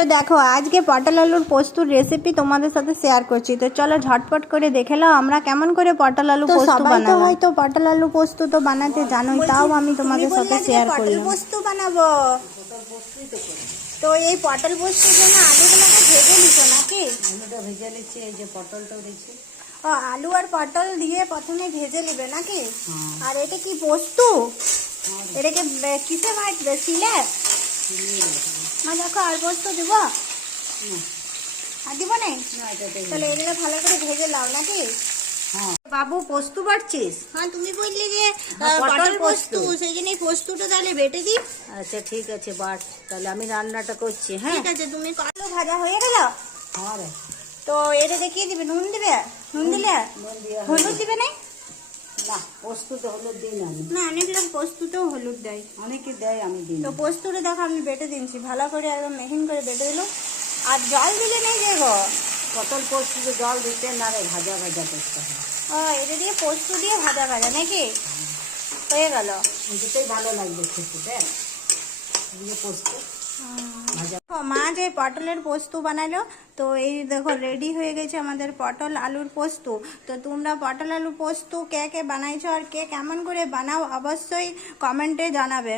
তো দেখো আজকে পটল আলুর পোস্তুর রেসিপি তোমাদের সাথে শেয়ার করছি। তো চলো ঝটপট করে দেখে নাও আমরা কেমন করে পটল আলু পোস্ত বানাবো। তো হয়তো পটল আলু পোস্ত তো বানাতে জানোই, তাও আমি তোমাদের সাথে শেয়ার করলাম। পোস্ত বানাবো তো এই পটল পোস্তের জন্য আলুগুলোকে ভেজে নিছো নাকি? আলুটা ভেজে নিচ্ছি, এই যে পটলটাও দিচ্ছি। ও আলু আর পটল দিয়ে প্রথমে ভেজে নিবে নাকি? আর এটা কি পোস্ত? এটাকে কিসে ভাজবে? শিলে? মা দেখো আর পোস্ত দিব আর দিব না? তাহলে এগুলো ভালো করে ভেজে নাও নাকি? বাবু পোস্ত বাড়ছিস? হ্যাঁ তুমি বললে যে পটল পোস্ত, সেই জন্য পোস্তটা তাহলে বেটে দিই। আচ্ছা ঠিক আছে, বাট তাহলে আমি রান্নাটা করছি। হ্যাঁ ঠিক আছে, তুমি আলু ভাজা হয়ে গেল। তো এটা দেখিয়ে দিবে, নুন দিবে? নুন দিলে হলুদ দিবে না? না, পোস্ত তো হলুদ দিই না আমি। না, অনেক লোক পোস্ততেও হলুদ দেয়। অনেকে দেয়, আমি দিই তো না। পোস্তটা দেখো আমি বেটে দিচ্ছি, ভালো করে একদম মেহিন করে বেটে দিল। আর জল দিলে নেই যে গো? পটল পোস্ত তো জল দিতে না রে, ভাজা ভাজা পোস্ত হয়। ও এটা দিয়ে পোস্ত দিয়ে ভাজা ভাজা নাকি? হয়ে গেল। দুটোই ভালো লাগবে খেতে। দেখ পোস্ত ভাজা। মা যে পটলের পোস্ত বানালো, তো এই দেখো রেডি হয়ে গেছে আমাদের পটল আলুর পোস্ত। তো তোমরা পটল আলু পোস্ত কে কে বানাইছো আর কে কেমন করে বানাও অবশ্যই কমেন্টে জানাবে।